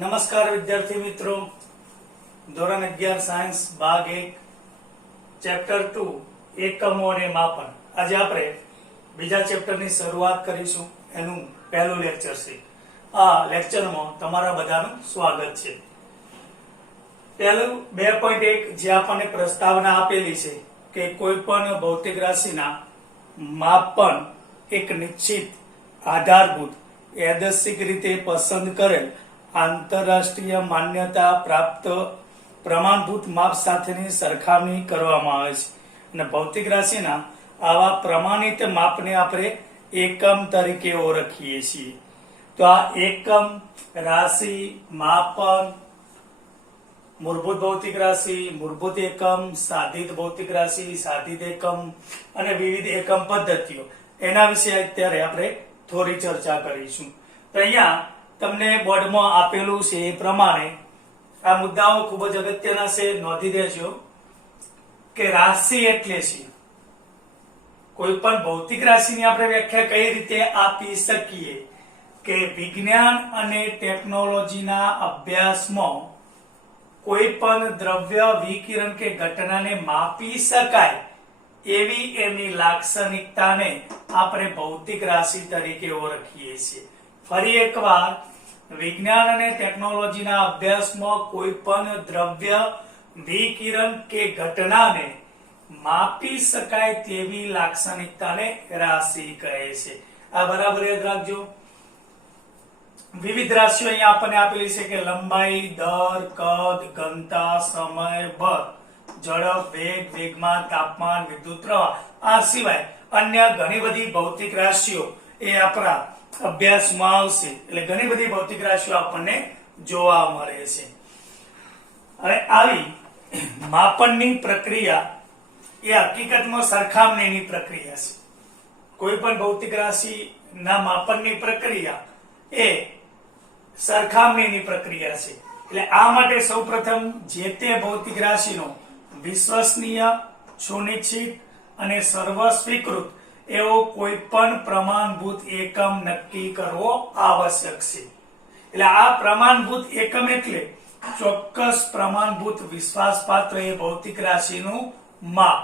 નમસ્કાર વિદ્યાર્થી મિત્રો, ધોરણ 11 સાયન્સ ભાગ 1 ચેપ્ટર 2 એકમો અને માપન. આજે આપણે બીજા ચેપ્ટરની શરૂઆત કરીશું. એનું પહેલું લેક્ચર છે. આ લેક્ચરમાં તમારા બધાનું સ્વાગત છે. પહેલું 2.1 જે આપણને પ્રસ્તાવના આપેલી છે કે કોઈ પણ ભૌતિક રાશિના માપન એક નિશ્ચિત આધારભૂત યાદચ્છિક રીતે પસંદ કરેલ આંતરરાષ્ટ્રીય માન્યતા પ્રાપ્ત પ્રમાણભૂત માપ સાથેની સરખામણી કરવામાં આવે છે અને ભૌતિક રાશિના આવા પ્રમાણિત માપને આપણે એકમ તરીકે ઓળખીએ છીએ. તો આ એકમ, રાશિ, માપન, મૂળભૂત ભૌતિક રાશિ, મૂળભૂત એકમ, સાધિત ભૌતિક રાશિ, સાધિત એકમ અને વિવિધ એકમ પદ્ધતિઓ, એના વિશે અત્યારે આપણે થોડી ચર્ચા કરીશું. તો અહીંયા તમને બોર્ડમાં આપેલું છે એ પ્રમાણે આ મુદ્દાઓ ખૂબ જ અગત્યના છે, નોંધી દેજો કે રાશિ એટલે છે કોઈ પણ ભૌતિક રાશિની આપણે વ્યાખ્યા કઈ રીતે આપી શકીએ કે વિજ્ઞાન અને ટેકનોલોજીના અભ્યાસમાં કોઈ પણ દ્રવ્ય, વિકિરણ કે ઘટનાને માપી શકાય એવી એની લાક્ષણિકતાને આપણે ભૌતિક રાશિ તરીકે ઓળખીએ છીએ. ફરી એકવાર, વિજ્ઞાન અને ટેકનોલોજીના અભ્યાસમાં કોઈ પણ દ્રવ્ય, વિકિરણ કે ઘટનાને માપી શકાય તેવી લાક્ષણિકતાને રાશિ કહે છે. આ બરાબર યાદ રાખજો. વિવિધ રાશિઓ અહીંયા આપણને આપેલી છે કે લંબાઈ, દર, કદ, ઘનતા, સમય, બળ, ઝડપ, વેગ, વેગમાન, તાપમાન, વિદ્યુત પ્રવાહ. આ સિવાય અન્ય ઘણી બધી ભૌતિક રાશિઓ એ આપણા અભ્યાસમાં આવશે. એટલે ઘણી બધી ભૌતિક રાશિઓ આપણને જોવા મળે છે. અને આવી માપનની પ્રક્રિયા એ હકીકતમાં સરખામણીની પ્રક્રિયા છે. કોઈ પણ ભૌતિક રાશિના માપનની પ્રક્રિયા એ સરખામણીની પ્રક્રિયા છે. એટલે આ માટે સૌપ્રથમ જે તે ભૌતિક રાશિનો વિશ્વસનીય, સુનિશ્ચિત અને સર્વસ્વીકૃત એવો કોઈ પણ પ્રમાણભૂત એકમ નક્કી કરવો આવશ્યક છે. એટલે આ પ્રમાણભૂત એકમ એટલે ચોક્કસ પ્રમાણભૂત વિશ્વાસપાત્ર એ ભૌતિક રાશિનું માપ.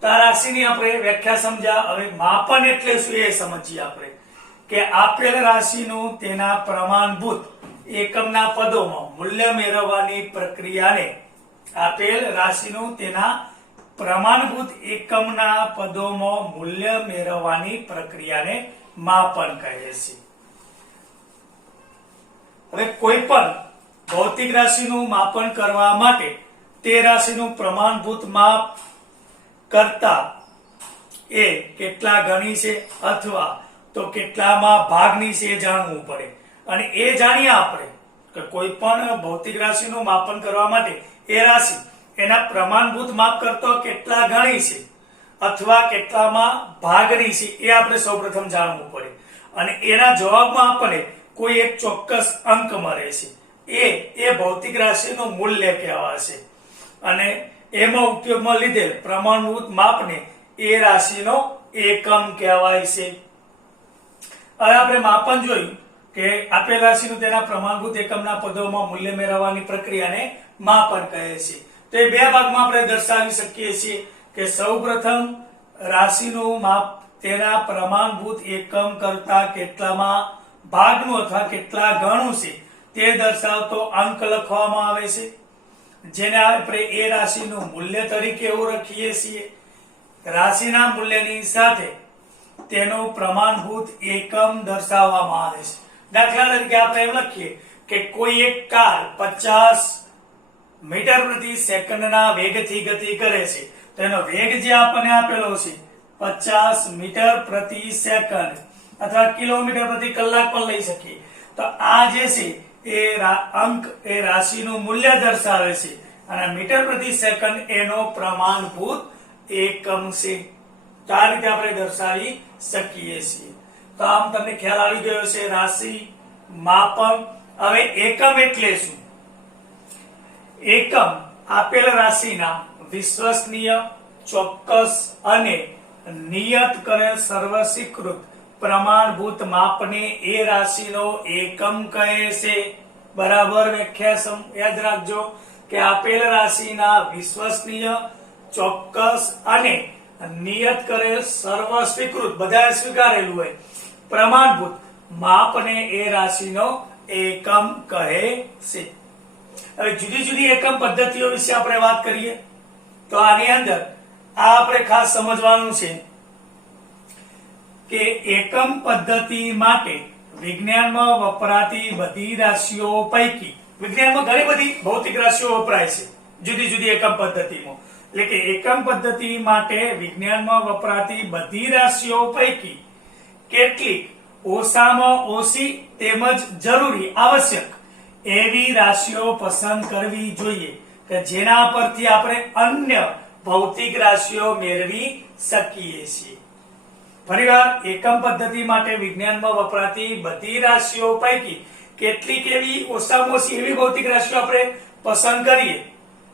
તો આ રાશિની આપણે વ્યાખ્યા સમજ્યા. હવે માપન એટલે શું એ સમજીએ આપણે કે આપેલ રાશિનું તેના પ્રમાણભૂત એકમના પદોમાં મૂલ્ય મેળવવાની પ્રક્રિયાને આપેલ રાશિનું તેના પ્રમાણભૂત એકમના પદોમાં મૂલ્ય મેળવવાની પ્રક્રિયાને માપન કહે છે. હવે કોઈ પણ ભૌતિક રાશિનું માપન કરવા માટે તે રાશિનું પ્રમાણભૂત માપ કરતા એ કેટલા ગણી છે અથવા તો કેટલામાં ભાગની છે એ જાણવું પડે. અને એ જાણીએ આપણે કે કોઈ પણ ભૌતિક રાશિનું માપન કરવા માટે એ રાશિ એના પ્રમાણભૂત માપ કરતો કેટલા ગણી છે અથવા કેટલામાં ભાગની છે એ આપણે સૌપ્રથમ જાણવું પડે. અને એના જવાબમાં આપણને કોઈ એક ચોક્કસ અંક મળે છે. એ ભૌતિક રાશિનું મૂલ્ય કહેવાશે અને એમાં ઉપયોગમાં લીધેલ પ્રમાણભૂત માપને એ રાશિનો એકમ કહેવાય છે. હવે આપણે માપન જોયું કે આપેલ રાશિનું તેના પ્રમાણભૂત એકમના પદોમાં મૂલ્ય મેળવવાની પ્રક્રિયાને માપન કહે છે. તો એ બે ભાગમાં આપણે દર્શાવી શકીએ છીએ કે સૌપ્રથમ રાશિનું માપ તેના પ્રમાણભૂત એકમ કરતા કેટલામાં ભાગનું અથવા કેટલા ગણું છે તે દર્શાવતો અંક લખવામાં આવે છે, જેને આપણે એ રાશિનું મૂલ્ય તરીકે ઓળખીએ છીએ. રાશિના મૂલ્યની સાથે તેનું પ્રમાણભૂત એકમ દર્શાવવામાં આવે છે. દાખલા તરીકે આપણે એમ લખીએ કે કોઈ એક કાર 50 મીટર પ્રતિ સેકન્ડના વેગથી ગતિ કરે છે. તો એનો વેગ જે આપણને આપેલો છે 50 મીટર પ્રતિ સેકન્ડ અથવા કિલોમીટર પ્રતિ કલાક પણ લઈ શકીએ. તો આ જે છે એ અંક એ રાશિનું મૂલ્ય દર્શાવે છે અને મીટર પ્રતિ સેકન્ડ એનો પ્રમાણભૂત એકમ છે. તો આ રીતે આપણે દર્શાવી શકીએ છીએ. તો આમ તમને ખ્યાલ આવી ગયો છે રાશિ, માપન. હવે એકમ એટલે શું? એકમ આપેલ રાશિના વિશ્વસનીય, ચોક્કસ અને નિયત કરેલ સર્વસ્વીકૃત પ્રમાણભૂત માપને એ રાશિનો એકમ કહે છે. બરાબર વ્યાખ્યા યાદ રાખજો કે આપેલ રાશિના વિશ્વસનીય, ચોક્કસ અને નિયત કરેલ સર્વ સ્વીકૃત, બધાએ સ્વીકારેલું હોય પ્રમાણભૂત માપને એ રાશિનો એકમ કહે છે. હવે જુદી જુદી એકમ પદ્ધતિઓ વિશે આપણે વાત કરીએ તો આની અંદર આ આપણે ખાસ સમજવાનું છે કે એકમ પદ્ધતિ માટે વિજ્ઞાનમાં વપરાતી બધી રાશિઓ પૈકી, વિજ્ઞાનમાં ઘણી બધી ભૌતિક રાશિઓ વપરાય છે જુદી જુદી એકમ પદ્ધતિમાં, એટલે કે એકમ પદ્ધતિ માટે વિજ્ઞાનમાં વપરાતી બધી રાશિઓ પૈકી કેટલીક ઓછામાં ઓછી તેમજ જરૂરી, આવશ્યક એવી રાશિઓ પસંદ કરવી જોઈએ કે જેના પરથી આપણે અન્ય ભૌતિક રાશિઓ મેળવી શકીએ છીએ. ફરીવાર, એકમ પદ્ધતિ માટે વિજ્ઞાનમાં વપરાતી બધી રાશિઓ પૈકી કેટલીક એવી ઓછામાં ઓછી એવી ભૌતિક રાશિઓ આપણે પસંદ કરીએ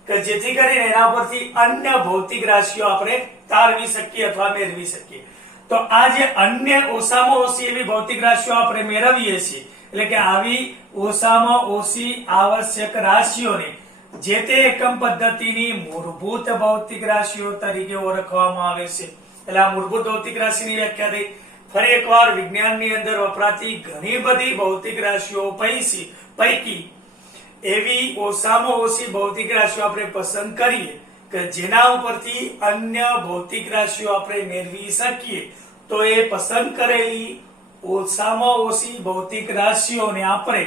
કે જેથી કરીને એના પરથી અન્ય ભૌતિક રાશિઓ આપણે તારવી શકીએ અથવા મેળવી શકીએ. તો આ જે અન્ય ઓછામાં ઓછી એવી ભૌતિક રાશિઓ આપણે મેળવીએ છીએ, એટલે કે આવી ઓછામાં ઓછી આવશ્યક રાશિઓને જે તે એકમ પદ્ધતિની મૂળભૂત ભૌતિક રાશિઓ તરીકે ઓળખવામાં આવે છે. એટલે આ મૂળભૂત ભૌતિક રાશિની વ્યાખ્યા થઈ. ફરી એકવાર, વિજ્ઞાનની અંદર વપરાતી ઘણી બધી ભૌતિક રાશિઓ પૈકી એવી ઓછામાં ઓછી ભૌતિક રાશિઓ આપણે પસંદ કરીએ કે જેના ઉપરથી અન્ય ભૌતિક રાશિઓ આપણે મેળવી શકીએ, તો એ પસંદ કરેલી ઓછામાં ઓછી ભૌતિક રાશિઓને આપણે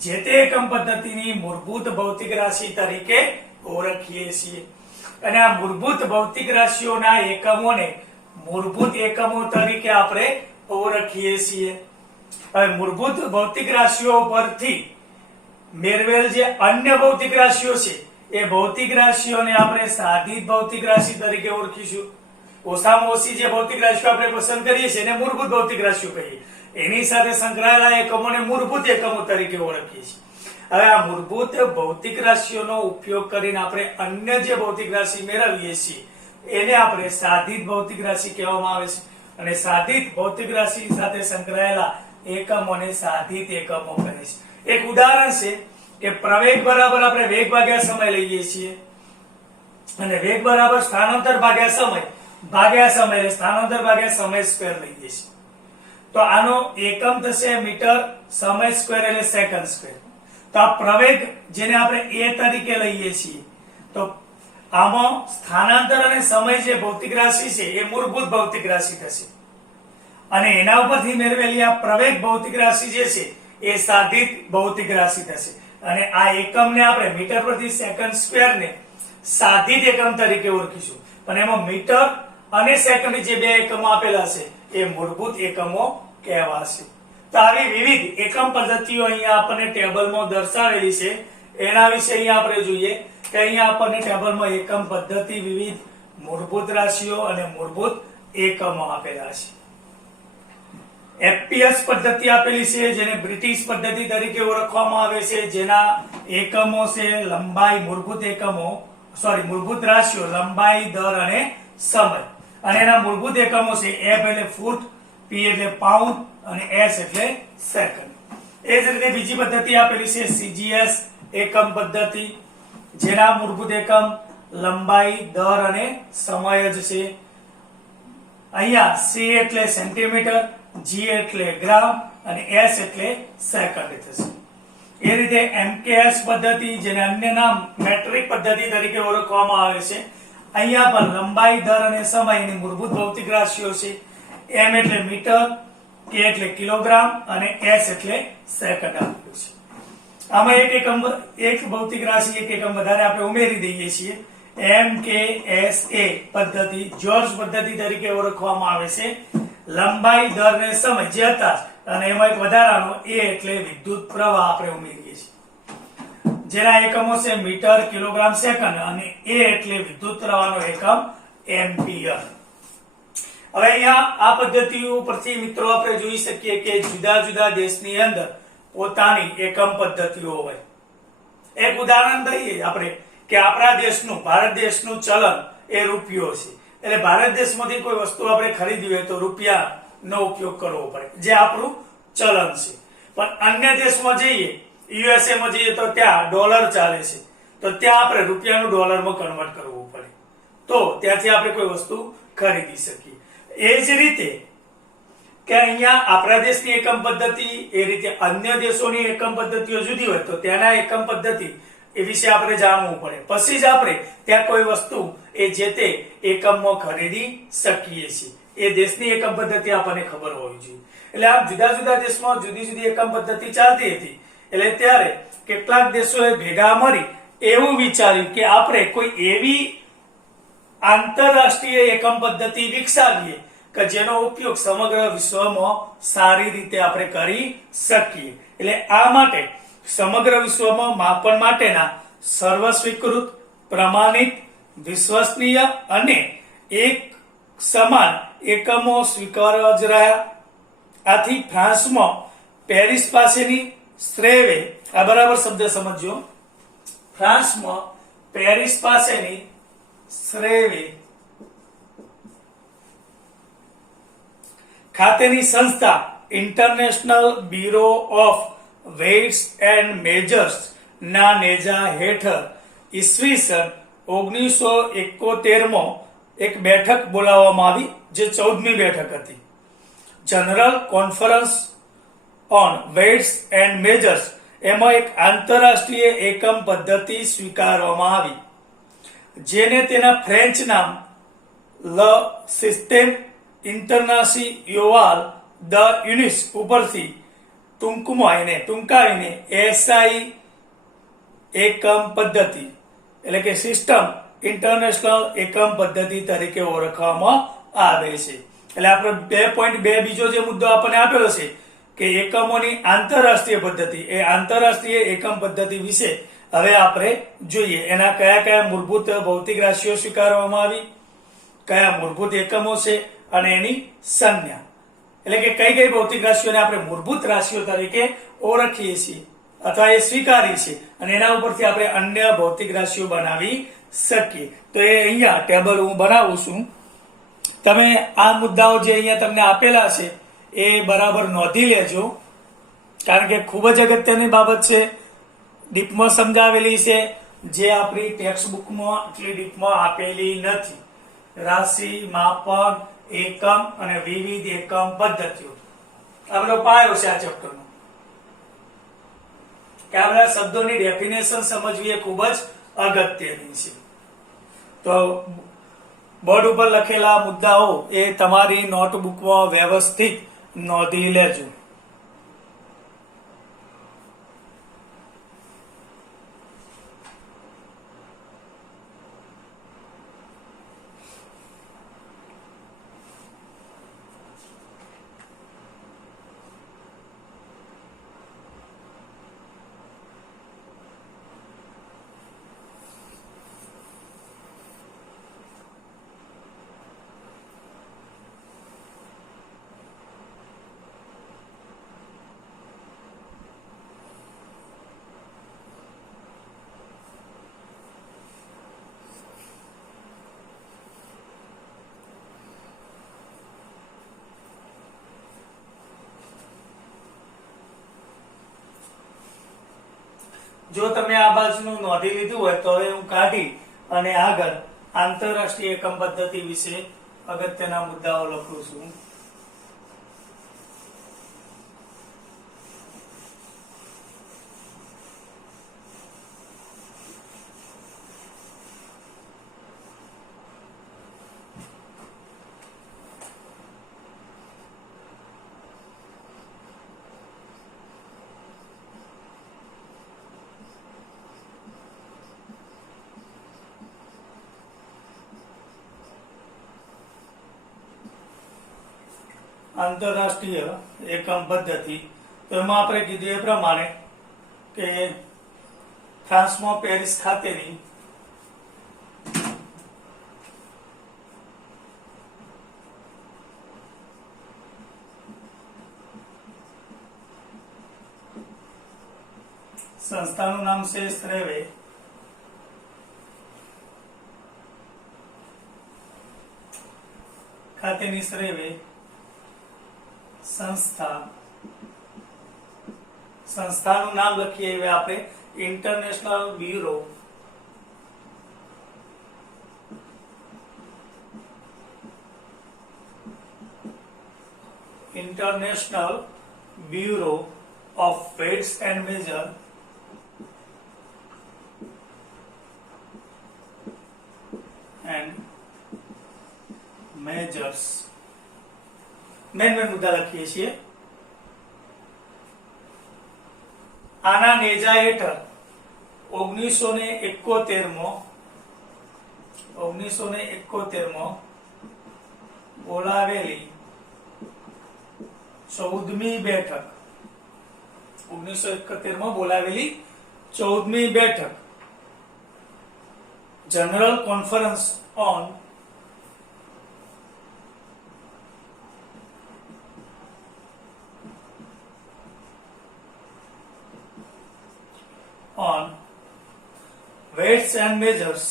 જે તે એકમ પદ્ધતિની મૂળભૂત ભૌતિક રાશિ તરીકે ઓળખીએ છીએ. અને આ મૂળભૂત ભૌતિક રાશિઓના એકમોને મૂળભૂત એકમો તરીકે આપણે ઓળખીએ છીએ. હવે મૂળભૂત ભૌતિક રાશિઓ પરથી મેળવેલ જે અન્ય ભૌતિક રાશિઓ છે એ ભૌતિક રાશિઓને આપણે સાધિત ભૌતિક રાશિ તરીકે ઓળખીશું. ઓછામાં ઓછી જે ભૌતિક રાશિઓ આપણે પસંદ કરીએ છીએ એને મૂળભૂત ભૌતિક રાશિઓ કહીએ. એની સાથે સંકળાયેલા એકમોને મૂળભૂત એકમો તરીકે ઓળખીએ છીએ. હવે આ મૂળભૂત ભૌતિક રાશિઓનો ઉપયોગ કરીને આપણે અન્ય જે ભૌતિક રાશિ મેળવીએ છીએ એને આપણે સાધિત ભૌતિક રાશિ કહેવામાં આવે છે. અને સાધિત ભૌતિક રાશિ સાથે સંકળાયેલા એકમોને સાધિત એકમો કહે છે. એક ઉદાહરણ છે કે પ્રવેગ બરાબર આપણે વેગ ભાગ્યા સમય લઈએ છીએ અને વેગ બરાબર સ્થાનાંતર ભાગ્યા સમય એટલે સ્થાનાંતર ભાગ્યા સમય સ્ક્વેર લઈએ છીએ. તો આનો એકમ થશે મીટર, સમય સ્ક્વેર એટલે સેકન્ડ સ્ક્વેર. તો આ પ્રવેગ જેને આપણે a તરીકે લઈએ છીએ, તો આમાં સ્થાનાંતર અને સમય જે ભૌતિક રાશિ છે એ મૂળભૂત ભૌતિક રાશિ થશે અને એના ઉપરથી મેળવેલી આ પ્રવેગ ભૌતિક રાશિ જે છે એ સાધિત ભૌતિક રાશિ થશે. અને આ એકમને આપણે મીટર પ્રતિ સેકન્ડ સ્ક્વેર ને સાધિત એકમ તરીકે ઓળખીશું. પણ એમાં મીટર અને સેકન્ડ જે બે એકમો આપેલા છે એ મૂળભૂત એકમો કહેવાશે. તો આવી વિવિધ એકમ પદ્ધતિઓ અહીંયા આપણને ટેબલમાં દર્શાવેલી છે. એના વિશે અહીંયા આપણે જોઈએ કે અહીંયા આપણને ટેબલમાં એકમ પદ્ધતિ, વિવિધ મૂળભૂત રાશિઓ અને મૂળભૂત એકમો આપેલા છે. એફપીએસ પદ્ધતિ આપેલી છે જેને બ્રિટિશ પદ્ધતિ તરીકે ઓળખવામાં આવે છે, જેના એકમો છે લંબાઈ, મૂળભૂત રાશિઓ લંબાઈ, દર અને સમય. અને એના મૂળભૂત એકમો છે એફ એટલે ફૂટ, પી એટલે પાઉન્ડ અને એસ એટલે સેકન્ડ. એ જ રીતે બીજી પદ્ધતિ આપેલી છે સીજીએસ એકમ પદ્ધતિ, જેના મૂળભૂત એકમ લંબાઈ, દર અને સમય જ છે. અહીંયા સી એટલે સેન્ટીમીટર, જી એટલે ગ્રામ અને એસ એટલે સેકન્ડ થશે. એ રીતે એમકેએસ પદ્ધતિ, જેને અન્ય નામ મેટ્રિક પદ્ધતિ તરીકે ઓળખવામાં આવે છે. અહીંયા પણ લંબાઈ, દર અને સમય એની મૂળભૂત ભૌતિક રાશિઓ છે. એમ એટલે મીટર, કે એટલે કિલોગ્રામ અને એસ એટલે સેકન્ડ આપ્યું છે. આમાં એક ભૌતિક રાશિ એક એકમ વધારે આપણે ઉમેરી દઈએ છીએ. એમકેએસએ પદ્ધતિ જ્યોર્જ પદ્ધતિ તરીકે ઓળખવામાં આવે છે. લંબાઈ, દર અને સમય જે હતા અને એમાં એક વધારાનો એ એટલે વિદ્યુત પ્રવાહ આપણે ઉમેરીએ છીએ, જેના એકમો છે મીટર, કિલોગ્રામ, સેકન્ડ અને એ એટલે વિદ્યુત પ્રવાહનો એકમ એમ્પિયર. હવે અહીંયા આ પદ્ધતિઓ પરથી મિત્રો આપણે જોઈ શકીએ કે જુદા જુદા દેશની અંદર પોતાની એકમ પદ્ધતિઓ હોય. એક ઉદાહરણ દઈએ આપણે કે આપણા દેશનું, ભારત દેશનું ચલણ એ રૂપિયો છે. એટલે ભારત દેશમાંથી કોઈ વસ્તુ આપણે ખરીદવી હોય તો રૂપિયા નો ઉપયોગ કરવો પડે, જે આપણું ચલણ છે. પણ અન્ય દેશમાં જઈએ, યુએસએ માં જઈએ તો ત્યાં ડોલર ચાલે છે, તો ત્યાં આપણે રૂપિયાનું ડોલરમાં કન્વર્ટ કરવું પડે, તો ત્યાંથી આપણે કોઈ વસ્તુ ખરીદી શકીએ. એ જ રીતે કે અહીંયા આપણા દેશની એકમ પદ્ધતિ, એ રીતે અન્ય દેશોની એકમ પદ્ધતિઓ જુદી હોય તો ત્યાંના એકમ પદ્ધતિ એ વિશે આપણે જાણવું પડે, પછી જ આપણે ત્યાં કોઈ વસ્તુ એ જે તે એકમમાં ખરીદી શકીએ છીએ. એ દેશની એકમ પદ્ધતિ આપણને ખબર હોવી જોઈએ. એટલે આમ જુદા જુદા દેશમાં જુદી જુદી એકમ પદ્ધતિ ચાલતી હતી. એટલે ત્યારે કેટલાક દેશોએ ભેગા મળી એવું વિચાર્યું કે આપણે કોઈ એવી આંતરરાષ્ટ્રીય એકમ પદ્ધતિ વિકસાવીએ કે જેનો ઉપયોગ સમગ્ર વિશ્વમાં સારી રીતે આપણે કરી શકીએ. એટલે આ માટે સમગ્ર વિશ્વમાં માપન માટેના સર્વસ્વીકૃત, પ્રમાણિત, વિશ્વસનીય અને એક સમાન એકમો સ્વીકારવા જ રહ્યા. આથી ફ્રાન્સમાં પેરિસ પાસેની સ્ત્રેવે, આ બરાબર શબ્દ સમજજો, ફ્રાન્સમાં પેરિસ પાસેની સ્ત્રેવે ખાતેની સંસ્થા International Bureau of Weights and Measures ના નેજા હેઠળ ઈસવીસન 1971 એક બેઠક બોલાવવામાં આવી, જે 14મી બેઠક હતી. General Conference on Weights and Measures, એમાં એક આંતરરાષ્ટ્રીય એકમ પદ્ધતિ સ્વીકારવામાં આવી, જેને તેના ફ્રેન્ચ નામ લ સિસ્ટેમ ઇન્ટરનાશિયોનાલ દ યુનિસ ઉપરથી ટૂંકાવીને એસઆઈ એકમ પદ્ધતિ એટલે કે સિસ્ટમ ઇન્ટરનેશનલ એકમ પદ્ધતિ તરીકે ઓળખવામાં આવે છે. એટલે આપણે 2.2 બીજો જે મુદ્દો આપણને આપેલો છે કે એકમોની આંતરરાષ્ટ્રીય પદ્ધતિ, એ આંતરરાષ્ટ્રીય એકમ પદ્ધતિ વિશે હવે આપણે જોઈએ. એના કયા કયા મૂળભૂત ભૌતિક રાશિઓ સ્વીકારવામાં આવી, કયા મૂળભૂત એકમો છે અને એની સંજ્ઞા, એટલે કે કઈ કઈ ભૌતિક રાશિઓને આપણે મૂળભૂત રાશિઓ તરીકે ઓળખીએ છીએ અથવા એ સ્વીકારી છે, અને એના ઉપરથી આપણે અન્ય ભૌતિક રાશિઓ બનાવી શકીએ. તો એ અહીંયા ટેબલ હું બનાવું છું. તમે આ મુદ્દાઓ જે અહીંયા તમને આપેલા છે એ બરાબર નોંધી લેજો, કારણ કે ખૂબ જ અગત્યની બાબત છે. ડીપમાં સમજાવેલી છે, જે આપણી ટેક્સ્ટ બુકમાં એટલી ડીપમાં આપેલી નથી. રાશિ, માપન, એકમ અને વિવિધ એકમ પદ્ધતિઓ, આ બધો પાયો છે આ ચેપ્ટરનો. કે આ બધા શબ્દોની ડેફિનેશન સમજવી એ ખૂબ જ અગત્યની છે. તો બોર્ડ ઉપર લખેલા મુદ્દાઓ એ તમારી નોટબુકમાં વ્યવસ્થિત નોંધી લેજો. જો તમે આ બાજુનું નોંધી લીધું હોય તો હવે હું કાઢી અને આગળ આંતરરાષ્ટ્રીય એકમ પદ્ધતિ વિશે અગત્યના મુદ્દાઓ લખું છું. આંતરરાષ્ટ્રીય એકમ પદ્ધતિ, તો એમાં આપણે કીધું એ પ્રમાણે કે ફ્રાન્સમાં પેરિસ ખાતેની સંસ્થાનું નામ છે સ્ત્રેવે. ખાતેની સ્ત્રેવે સંસ્થા, સંસ્થાનું નામ લખીએ હવે આપણે International Bureau International Bureau of Weights and Measures main મુદ્દા લખીએ છીએ. આના નેજા હેઠળ 1971 બોલાવેલી 14મી બેઠક 1971 બોલાવેલી 14મી બેઠક general conference on weights and measures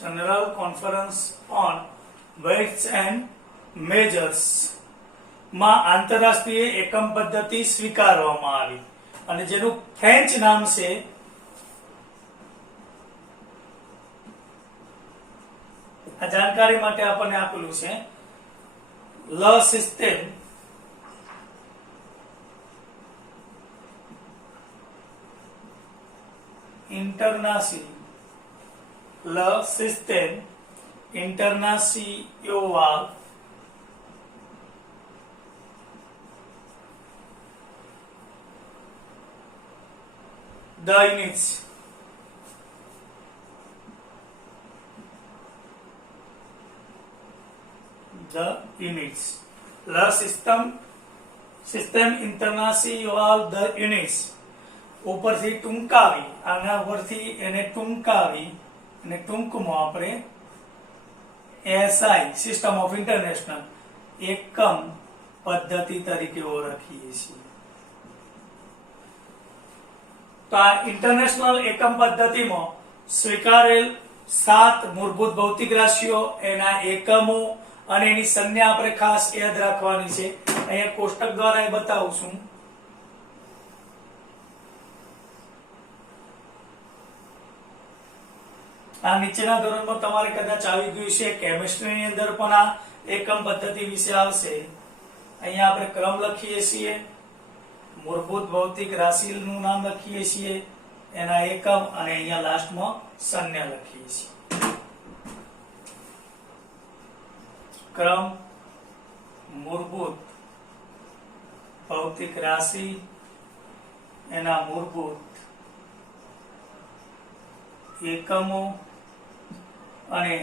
General Conference on Weights and Measures માં આંતરરાષ્ટ્રીય એકમ પદ્ધતિ સ્વીકારવામાં આવી અને જેનું ફ્રેન્ચ નામ છે આ જાણકારી માટે આપણને આપેલું છે લ system internacional the units la system international the units ઉપરથી ટૂંકાવી આના ઉપરથી એને ટૂંકાવી અને ટૂંકમાં આપણે એસઆઈ સિસ્ટમ ઓફ ઇન્ટરનેશનલ એકમ પદ્ધતિ તરીકે ઓળખીએ છીએ. તો આ ઇન્ટરનેશનલ એકમ પદ્ધતિમાં સ્વીકારેલ 7 મૂળભૂત ભૌતિક રાશિઓ, એના એકમો અને એની સંજ્ઞા આપણે ખાસ યાદ રાખવાની છે. અહીંયા કોષ્ટક દ્વારા એ બતાવું છું. આ નીચેના ધોરણમાં તમારે કદાચ આવી ગયું છે, કેમિસ્ટ્રીની અંદર પણ આ એકમ પદ્ધતિ વિશે આવશે. અહીંયા આપણે ક્રમ લખીએ છીએ, મૂળભૂત ભૌતિક રાશિનું નામ લખીએ છીએ, એના એકમ અને અહીંયા લાસ્ટમાં સંજ્ઞા લખીએ છીએ. ક્રમ, મૂળભૂત ભૌતિક રાશિ, એના મૂળભૂત એકમો અને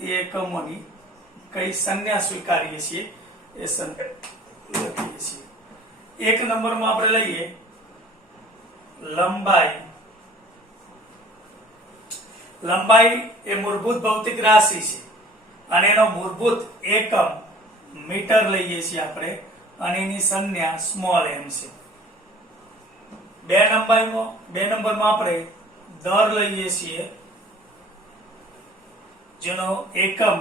એ એકમોની કઈ સંજ્ઞા સ્વીકારીએ છીએ એ સંજ્ઞા લખીએ છીએ. 1 નંબરમાં આપણે લઈએ લંબાઈ. લંબાઈ એ મૂળભૂત ભૌતિક રાશિ છે અને એનો મૂળભૂત એકમ મીટર લઈએ છીએ આપણે અને એની સંજ્ઞા સ્મોલ એમ છે. 2 નંબરમાં આપણે દર લઈએ છીએ જેનો એકમ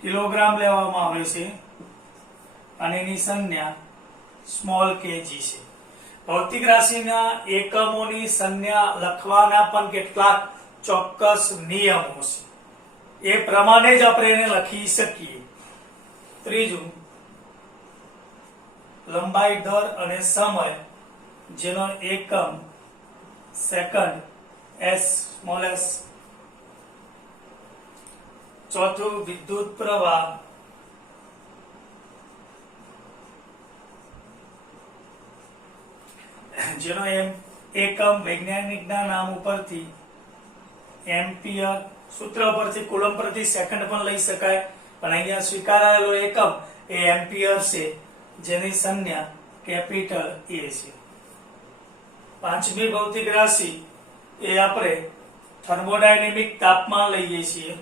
કિલોગ્રામ લેવામાં આવે છે અને એની સંજ્ઞા સ્મોલ કેજી છે. ભૌતિક રાશિના એકમોની સંજ્ઞા લખવાના પણ કેટલાક ચોક્કસ નિયમો છે, એ પ્રમાણે જ આપણે એને લખી શકીએ. 3, લંબાઈ, દર અને સમય જેનો એકમ સેકન્ડ એસ સ્મોલ એસ. 4, વિદ્યુત પ્રવાહ જેનો એકમ વૈજ્ઞાનિકના નામ ઉપરથી એમ્પિયર, સૂત્ર પરથી કુલમ પ્રતિ સેકન્ડ પણ લઈ શકાય, પણ અહીંયા સ્વીકારાયેલો એકમ એ એમ્પિયર છે જેની સંજ્ઞા કેપિટલ એ છે. 5મી ભૌતિક રાશિ એ આપણે થર્મોડાયનેમિક તાપમાન લઈએ છીએ.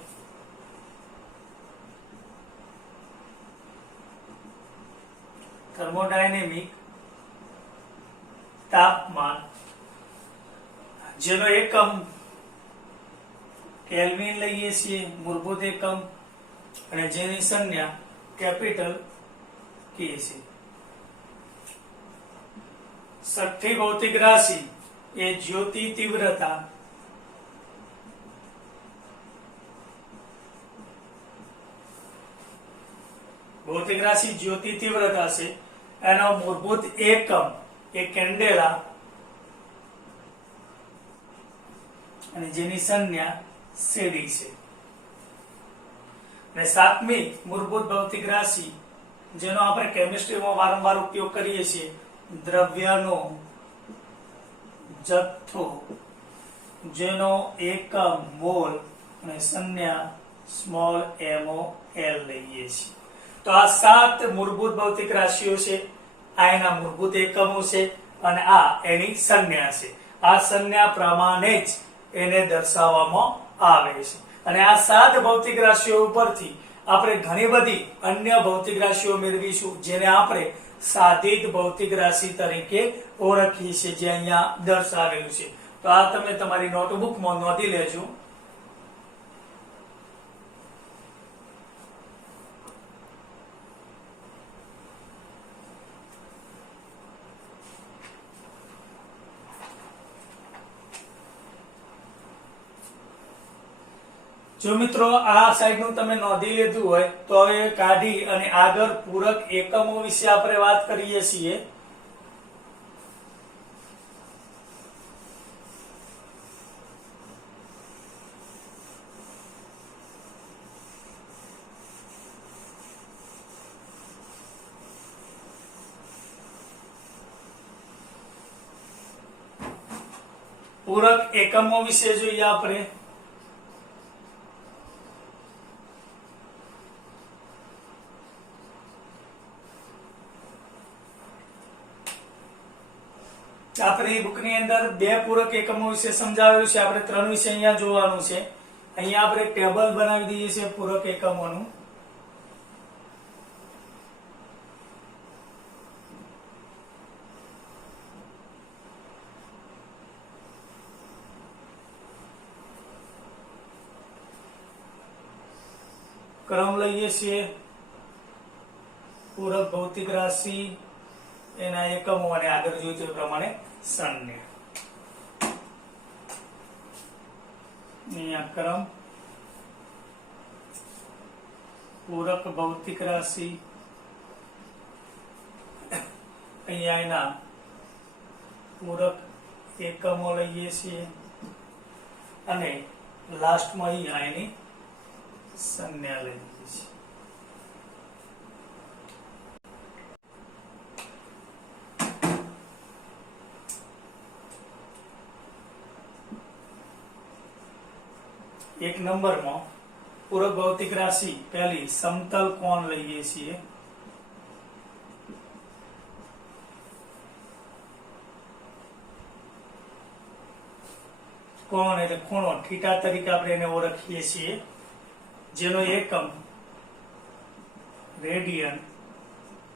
થર્મોડાયનેમિક તાપમાન જેનો એકમ કેલ્વિન લઈએ છીએ મૂળભૂત એકમ, અને જેની સંજ્ઞા કેપિટલ કે છે. છઠ્ઠી ભૌતિક રાશિ એ જ્યોતિ તીવ્રતા. ભૌતિક રાશિ જ્યોતિ તીવ્રતા છે. એનો મૂળભૂત એકમ એ કેન્ડેલા, અને જેની સંજ્ઞા સેડી છે. અને સાતમી મૂળભૂત ભૌતિક રાશિ, જેનો આપણે કેમિસ્ટ્રીમાં વારંવાર ઉપયોગ કરીએ છીએ, દ્રવ્યનો જથ્થો, જેનો એકમ મોલ અને સંજ્ઞા સ્મોલ mol લઈએ છીએ. તો આ 7 મૂળભૂત ભૌતિક રાશિઓ છે. આ એના મૂળભૂત એકમો છે અને આ એની સંજ્ઞા છે. આ સંજ્ઞા પ્રમાણે જ એને દર્શાવવામાં આવે છે. અને આ 7 ભૌતિક રાશિઓ ઉપરથી આપણે ઘણી બધી અન્ય ભૌતિક રાશિઓ મેળવીશું, જેને આપણે સાધિત ભૌતિક રાશિ તરીકે ઓળખીએ છીએ, જે અહીંયા દર્શાવેલું છે. તો આ તમે તમારી નોટબુકમાં નોંધી લેજો. જો મિત્રો આ સાઈડનું તમે નોંધી લીધું હોય તો હવે કાઢી અને આગળ પૂરક એકમો વિશે આપણે વાત કરીએ છીએ. પૂરક એકમો વિશે જોઈએ આપણે. આપણી બુકની અંદર 2 પૂરક એકમો વિશે સમજાવેલું છે. આપણે 3 વિશે અહીંયા જોવાનું છે. અહીંયા આપણે ટેબલ બનાવી દઈએ છીએ પૂરક એકમોનું. ક્રમ લઈએ છીએ પૂરક ભૌતિક રાશિ, એના એકમો અને આગળ જોયું તે પ્રમાણે સંજ્ઞા. અહીંયા ક્રમ પૂરક ભૌતિક રાશિ, અહીંયા એના પૂરક એકમો લઈએ છીએ અને લાસ્ટમાં અહીંયા એની સંજ્ઞા લઈએ છીએ. એક નંબરમાં પૂરક ભૌતિક રાશિ પહેલી સમતલ કોણ લઈએ છીએ. કોણ એટલે ખૂણો, થીટા તરીકે આપણે એને ઓળખીએ છીએ, જેનો એકમ રેડિયન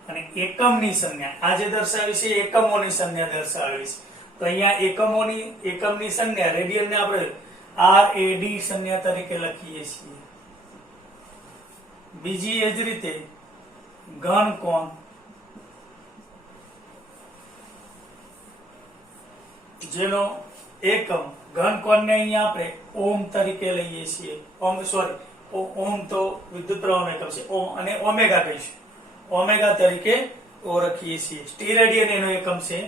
અને એકમની સંજ્ઞા આજે દર્શાવી છે, એકમોની સંજ્ઞા દર્શાવી છે. તો અહીંયા એકમની સંજ્ઞા રેડિયનને આપણે RAD સંજ્ઞા તરીકે લખીએ છીએ. બીજી એ જ રીતે ઘન કોણ, જેનો એકમ ઘન કોણને અહીંયા આપણે ઓમ તરીકે લઈએ છીએ. ઓમ તો વિદ્યુત પ્રવાહનો એકમ છે, અને ઓમેગા કહીશું, ઓમેગા તરીકે ઓળખીએ છીએ. સ્ટીરેડિયન એનો એકમ છે.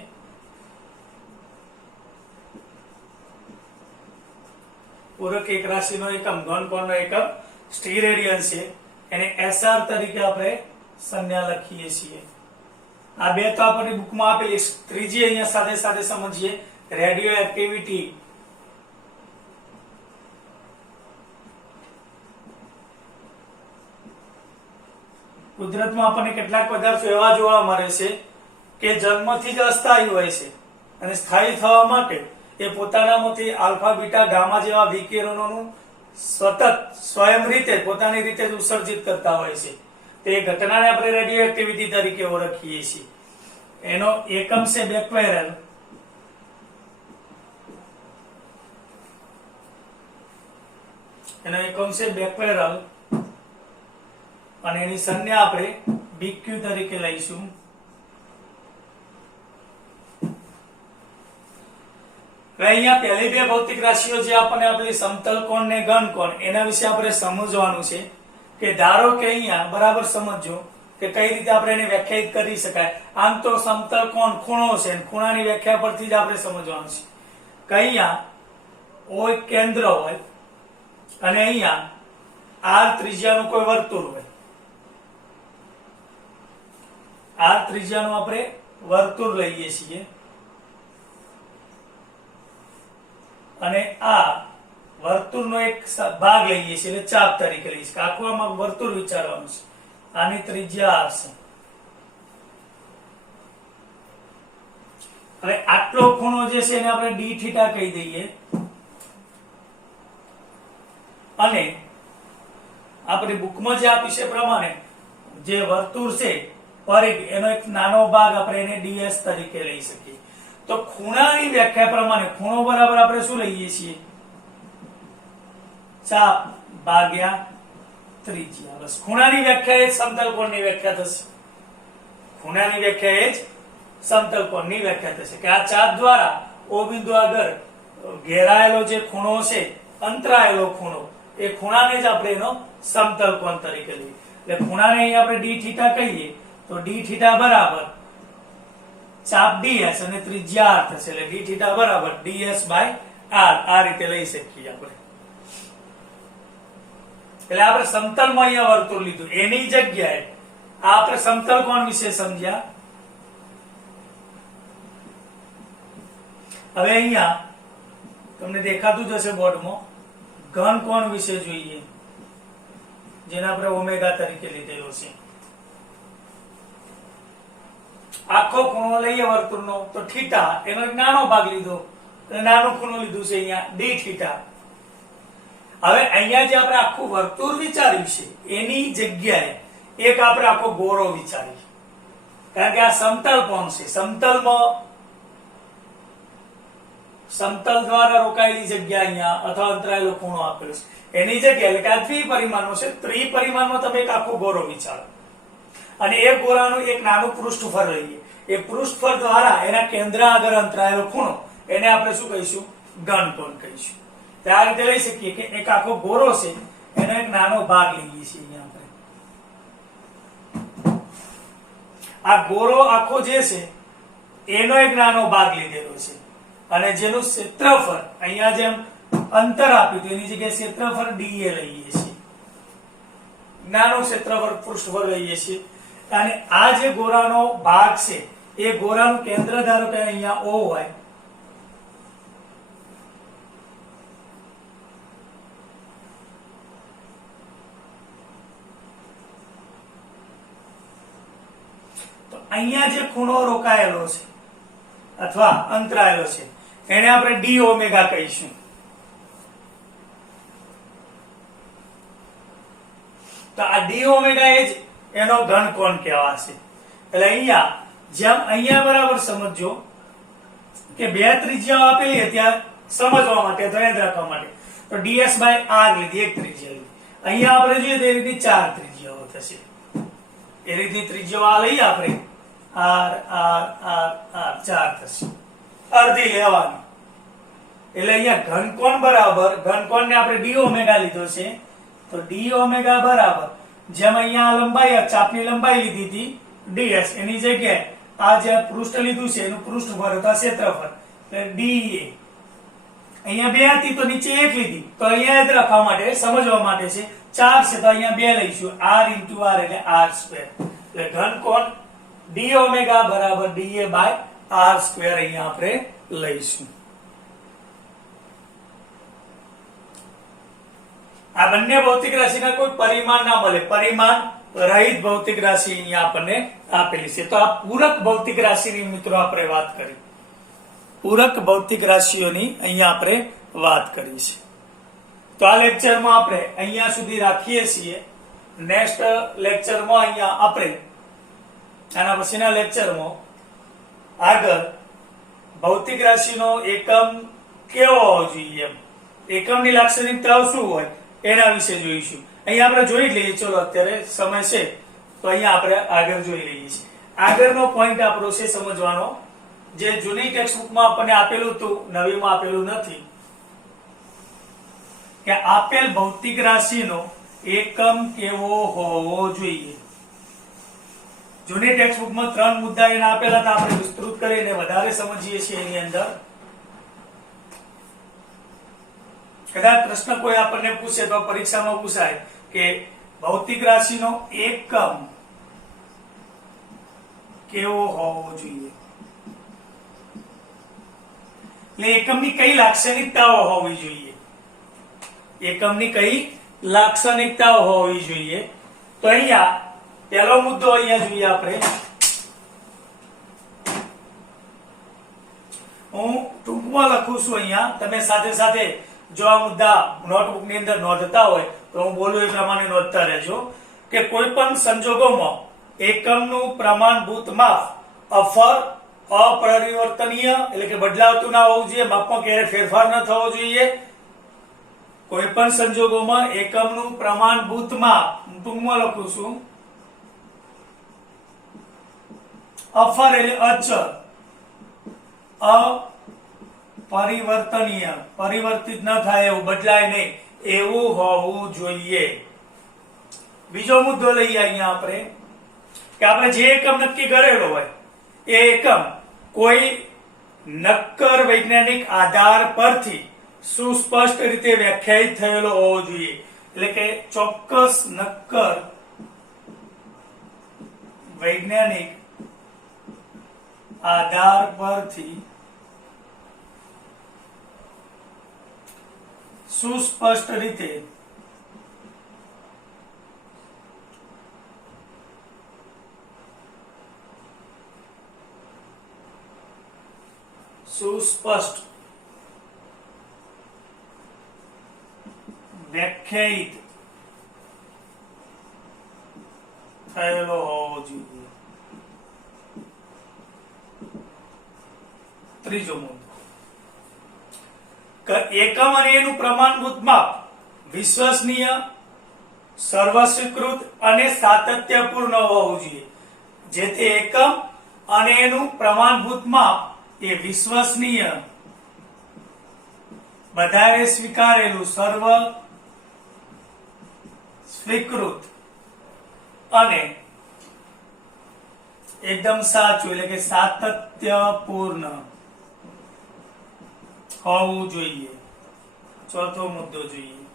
પૂરક એક રાશિનો એકમ ઘન કોણનો એકમ સ્ટીરેડિયન છે, એને SR તરીકે આપણે સંજ્ઞા લખીએ છીએ. આ બે તો આપણને બુકમાં આપેલી. ત્રીજી અહીંયા સાથે સાથે સમજીએ રેડિયો એક્ટિવિટી. કુદરતમાં આપણને કેટલાક પદાર્થો એવા જોવા મળે છે કે જન્મથી જ અસ્થાયી હોય છે, અને સ્થાયી થવા માટે એ પોતાનામાંથી આલ્ફા બીટા ગામા જેવા વિકિરણોનું સતત સ્વયં રીતે પોતાની રીતે જ ઉત્સર્જિત કરતા હોય છે. તે ઘટનાને આપણે રેડિયો એક્ટિવિટી તરીકે ઓળખીએ છીએ. એનો એકમ છે બેક્વેરેલ, એનો એકમ છે બેક્વેરલ અને એની સંજ્ઞા આપણે બીક્યુ તરીકે લઈશું. અહીંયા પહેલી બે ભૌતિક રાશિઓ જે આપણને આપેલી સમતલ કોણ ને ઘન કોણ એના વિશે આપણે સમજવાનું છે કે ધારો કે અહીંયા બરાબર સમજો કે કઈ રીતે આપણે એને વ્યાખ્યાયિત કરી શકાય. આમ તો સમતલ કોણ ખૂણો છે અને ખૂણાની વ્યાખ્યા પરથી જ આપણે સમજવાનું છે કે અહીંયા O એક કેન્દ્ર હોય અને અહીંયા R ત્રિજ્યાનું કોઈ વર્તુળ હોય. R ત્રિજ્યાનું આપણે વર્તુળ લઈએ છીએ અને આ વર્તુળનો એક ભાગ લઈએ છીએ એટલે ચાપ તરીકે લઈએ છીએ. આખું આમાં વર્તુળ વિચારવાનું છે. આની ત્રિજ્યા R છે. હવે આટલો ખૂણો જે છે એને આપણે ડી થીટા કહી દઈએ અને આપણે બુકમાં જે આપી છે પ્રમાણે જે વર્તુળ છે પરિઘ એનો એક નાનો ભાગ આપણે એને ds તરીકે લઈ શકીએ. તો ખૂણાની વ્યાખ્યા પ્રમાણે ખૂણો બરાબર આપણે શું લઈએ છીએ? ચાપ ભાગ્યા ત્રિજ્યા. બસ ખૂણાની વ્યાખ્યા એ જ સમતલ કોણની વ્યાખ્યા થશે. ખૂણાની વ્યાખ્યા એ જ સમતલ કોણની વ્યાખ્યા થશે કે આ ચાપ દ્વારા O બિંદુ આગળ ઘેરાયેલો જે ખૂણો છે અંતરાયેલો ખૂણો એ ખૂણાને જ આપણે એનો સમતલ કોણ તરીકે લઈએ. એટલે ખૂણાને અહીંયા આપણે ડી થીટા કહીએ તો ડી થીટા બરાબર ચાપ ds અને ત્રિજ્યા r થશે. એટલે ડી થીટા બરાબર ds બાય r આ રીતે લઈ શકીએ આપણે. એટલે આપણે સમતલમાં અહીંયા વર્તુળ લીધું એની જગ્યાએ આ આપણે સમતલ કોણ વિશે સમજ્યા. હવે અહીંયા તમને દેખાતું જ હશે બોર્ડમાં ઘન કોણ વિશે જોઈએ જેને આપણે ઓમેગા તરીકે લીધેલો છે. આખો ખૂણો લઈએ વર્તુળનો તો થીટા એનો એક નાનો ભાગ લીધો એટલે નાનું ખૂણો લીધું છે અહીંયા ડી થીટા. હવે અહીંયા જે આપણે આખું વર્તુળ વિચાર્યું છે એની જગ્યાએ એક આપણે આખો ગોળો વિચારીએ કારણ કે આ સમતલ કોણ છે. સમતલ દ્વારા રોકાયેલી જગ્યા અહીંયા અથવા અંતરાયેલો ખૂણો આપેલો છે એની જગ્યાએ એટલે કે આ ત્રિપરિમાણો છે. ત્રિપરિમાણમાં તમે એક આખો ગોળો વિચારો અને એ ગોળાનું એક નાનું પૃષ્ઠફળ લઈએ. એ પૃષ્ઠફળ દ્વારા એના કેન્દ્ર આગળ અંતરાયેલો ખૂણો એને આપણે શું કહીશું? ઘન કોણ કહીશું. આ રીતે લઈ શકીએ કે એક આખો ગોળો છે એનો એક નાનો ભાગ લઈએ છીએ અહીંયા આપણે. આ ગોળો આખો જે છે એનો એક નાનો ભાગ લીધેલો છે અને જેનું ક્ષેત્રફળ અહીંયા જેમ અંતર આપ્યું એની જગ્યાએ ક્ષેત્રફળ dA લઈએ છીએ. નાનું ક્ષેત્રફળ પૃષ્ઠફળ લઈએ છીએ અને આ જે ગોળાનો ભાગ છે એ ગોળાનું કેન્દ્ર ધારો કે અહીંયા O હોય તો અહીંયા જે ખૂણો રોકાયેલો છે અથવા અંતરાયેલો છે એને આપણે ડી ઓમેગા કહીશું. તો આ ડી ઓમેગા એ જ એનો ઘન કોણ કહેવાશે. એટલે અહીંયા જેમ અહીંયા બરાબર સમજો કે બે ત્રિજ્યાઓ આપેલી હતી સમજવા માટે અથવા યાદ રાખવા માટે તો ds બાય r લીધી એક ત્રિજ્યા લીધી. અહીંયા આપણે જોઈએ તો એ રીતની ચાર ત્રિજ્યાઓ થશે. એ રીતની ત્રિજ્યાઓ આ લઈએ આપણે r r r r ચાર થશે. અડધી લેવાની એટલે અહીંયા ઘનકોણ બરાબર ઘનકોણને આપણે ડી ઓમેગા લીધો છે તો ડી ઓમેગા બરાબર જેમ અહીંયા લંબાઈ ચાપની લંબાઈ લીધી હતી ds એની જગ્યાએ આ જે પૃષ્ઠ લીધું છે એનું પૃષ્ઠફળ અથવા ક્ષેત્રફળ એટલે dA. અહીંયા બે હતી તો નીચે એક લીધી તો અહીંયા યાદ રાખવા માટે સમજવા માટે છે ચાર છે તો અહીંયા બે લઈશું r into r એટલે r સ્ક્વેર. એટલે ઘનકોણ ડી ઓમેગા બરાબર dA બાય r સ્ક્વેર અહીંયા આપણે લઈશું. આ બંને ભૌતિક રાશિના કોઈ પરિમાણ ના મળે પરિમાણ રહિત ભૌતિક રાશિ અહીંયા આપણને આપેલી છે. તો આ પૂરક ભૌતિક રાશિની મિત્રો આપણે વાત કરી. પૂરક ભૌતિક રાશિઓની અહીંયા આપણે વાત કરી છે. તો આ લેક્ચરમાં આપણે અહીંયા સુધી રાખીએ છીએ. નેક્સ્ટ લેક્ચરમાં અહીંયા આપણે આના પછીના લેક્ચરમાં આગળ ભૌતિક રાશિનો એકમ કેવો હોવો જોઈએ એકમની લાક્ષણિકતાઓ શું હોય એના વિશે જોઈશું. અહીંયા આપણે જોઈ લઈએ. ચલો અત્યારે સમય છે તો અહીંયા આપણે આગળ જોઈ લઈએ છીએ. આગળનો પોઈન્ટ આપણો છે સમજવાનો, જે જૂની ટેક્સ્ટબુકમાં આપણને આપેલું હતું, નવીમાં આપેલું નથી, કે આપેલ ભૌતિક રાશિનો એકમ કેવો હોવો જોઈએ. જૂની ટેક્સ્ટબુકમાં 3 મુદ્દા એના આપેલા હતા, આપણે વિસ્તૃત કરીને વધારે સમજીએ છીએ. એની અંદર કદાચ પ્રશ્ન કોઈ આપણને પૂછે તો પરીક્ષામાં પૂછાય કે ભૌતિક રાશિનો એકમ કેવો હોવો જોઈએ, એટલે એકમની કઈ લાક્ષણિકતાઓ હોવી જોઈએ, એકમની કઈ લાક્ષણિકતાઓ હોવી જોઈએ. તો અહીંયા પહેલો મુદ્દો અહીંયા જોઈએ આપણે. હું ટૂંકમાં લખું છું અહીંયા, તમે સાથે સાથે જો આ મુદ્દા નોટબુક ની અંદર નોંધતા હોય તો હું બોલું એ પ્રમાણે નોંધતા રહેજો. કે કોઈ પણ સંજોગોમાં એકમનું પ્રમાણભૂત માપ અફર અપરિવર્તનીય એટલે કે બદલાવતું ના હોવું જોઈએ, માપમાં ક્યારેય ફેરફાર ન થવો જોઈએ. કોઈ પણ સંજોગોમાં એકમનું પ્રમાણભૂત માપ, ટૂંકમાં લખું છું, અફર એટલે અચળ, અપરિવર્તનીય, પરિવર્તિત ન થાય એવું, બદલાય નહીં એવું હોવું જોઈએ. બીજો મુદ્દો લઈએ અહીંયા આપણે, કે આપણે જે એકમ નક્કી કરેલો હોય એ એકમ કોઈ નક્કર વૈજ્ઞાનિક આધાર પરથી સુસ્પષ્ટ રીતે વ્યાખ્યાયિત થયેલો હોવો જોઈએ. એટલે કે ચોક્કસ નક્કર વૈજ્ઞાનિક આધાર પરથી સુસ્પષ્ટ રીતે વ્યાખ્યાયિત થયેલો હોવો જોઈએ. ત્રીજો મુદ્દો, એકમ અને એનું પ્રમાણભૂત માપ વિશ્વસનીય, સર્વસ્વીકૃત અને સાતત્યપૂર્ણ હોવું જોઈએ. જે તે એકમ અને એનું પ્રમાણભૂત માપ એ વિશ્વસનીય, બધાએ સ્વીકારેલું, સર્વ સ્વીકૃત અને એકદમ સાચું એટલે કે સાતત્યપૂર્ણ હોવું જોઈએ. ચોથો મુદ્દો જોઈએ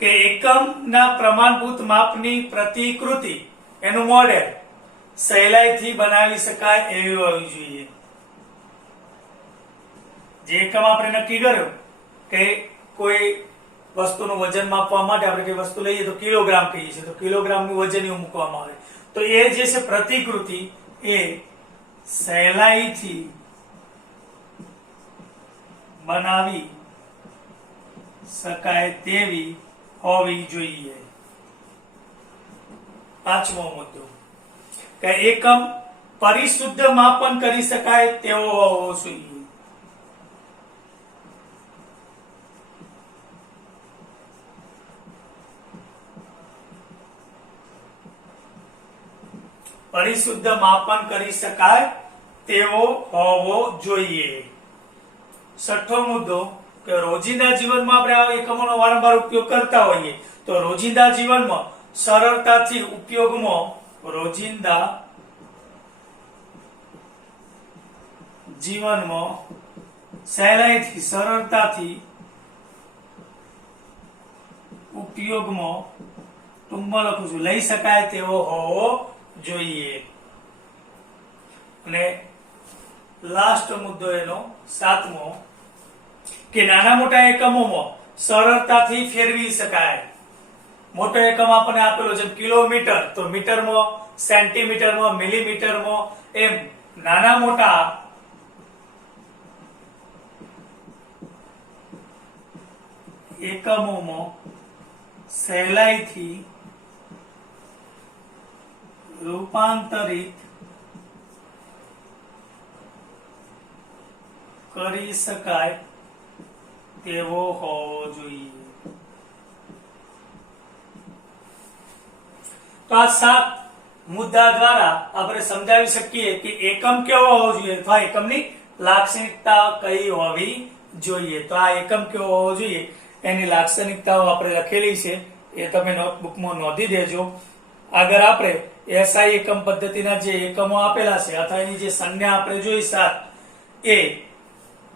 કે એકમના પ્રમાણભૂત માપની પ્રતિકૃતિ, એનું મોડેલ સહેલાઈથી બનાવી શકાય એવી હોવી જોઈએ. જે એકમ આપણે નક્કી કર્યું કે કોઈ વસ્તુનું વજન માપવા માટે આપણે કોઈ વસ્તુ લઈએ તો કિલોગ્રામ કહીએ છીએ, તો કિલોગ્રામનું વજન એવું મૂકવામાં આવે, તો એ જે છે પ્રતિકૃતિ એ સહેલાઈથી બનાવી શકાય તેવી હોવી જોઈએ. પાંચમો મુદ્દો, કે એકમ પરિશુદ્ધ માપન કરી શકાય તેવો હોવો જોઈએ. પરિશુદ્ધ માપન કરી શકાય તેવો હોવો જોઈએ. છઠ્ઠો મુદ્દો, કે રોજિંદા જીવનમાં આપણે આ એકમોનો વારંવાર ઉપયોગ કરતા હોઈએ તો રોજિંદા જીવનમાં સરળતાથી ઉપયોગમાં, રોજિંદા જીવનમાં સહેલાઈથી, સરળતાથી ઉપયોગમાં, ટૂંકમાં લખું છું, લઈ શકાય તેવો હોવો જોઈએ. અને લાસ્ટ મુદ્દો એનો સાતમો, કે નાના મોટા એકમોમાં સરળતાથી ફેરવી શકાય. મોટો એકમ આપણને આપેલો છે કિલોમીટર, તો મીટરમાં, સેન્ટીમીટરમાં, મિલીમીટરમાં, એમ નાના મોટા એકમોમાં સહેલાઈથી રૂપાંતરિત કરી શકાય તેવો હોવો જોઈએ. તો આ 7 મુદ્દા દ્વારા આપણે સમજાવી શકીએ કે એકમ કેવો હોવો જોઈએ અથવા એકમની લાક્ષણિકતા કઈ હોવી જોઈએ. તો આ એકમ કેવો હોવો જોઈએ એની લાક્ષણિકતાઓ આપણે લખેલી છે, એ તમે નોટબુકમાં નોંધી દેજો. આગળ આપણે SI એકમ પદ્ધતિના જે એકમો આપેલા છે અથવા એની જે સંજ્ઞા આપણે જોઈ 7 એ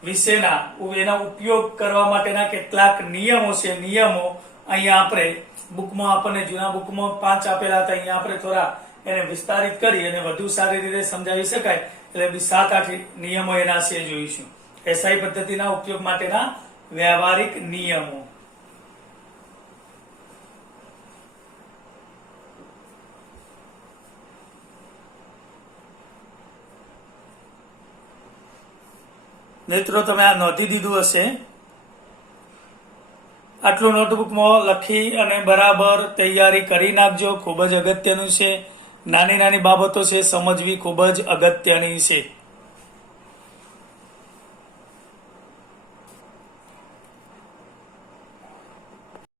વિશેના એના ઉપયોગ કરવા માટેના કેટલાક નિયમો છે. નિયમો અહીંયા આપણે બુકમાં આપણને જૂના બુકમાં 5 આપેલા હતા, અહીંયા આપણે થોડા એને વિસ્તારિત કરી અને વધુ સારી રીતે સમજાવી શકાય એટલે 7-8 નિયમો એના છે જોઈશું. SI પદ્ધતિના ઉપયોગ માટેના વ્યવહારિક નિયમો. મિત્રો તમે આ નોંધી દીધું હશે. આટલું નોટબુકમાં લખી અને બરાબર તૈયારી કરી નાખજો. ખૂબ જ અગત્યનું છે. નાની નાની બાબતો છે સમજવી ખૂબ જ અગત્યની છે.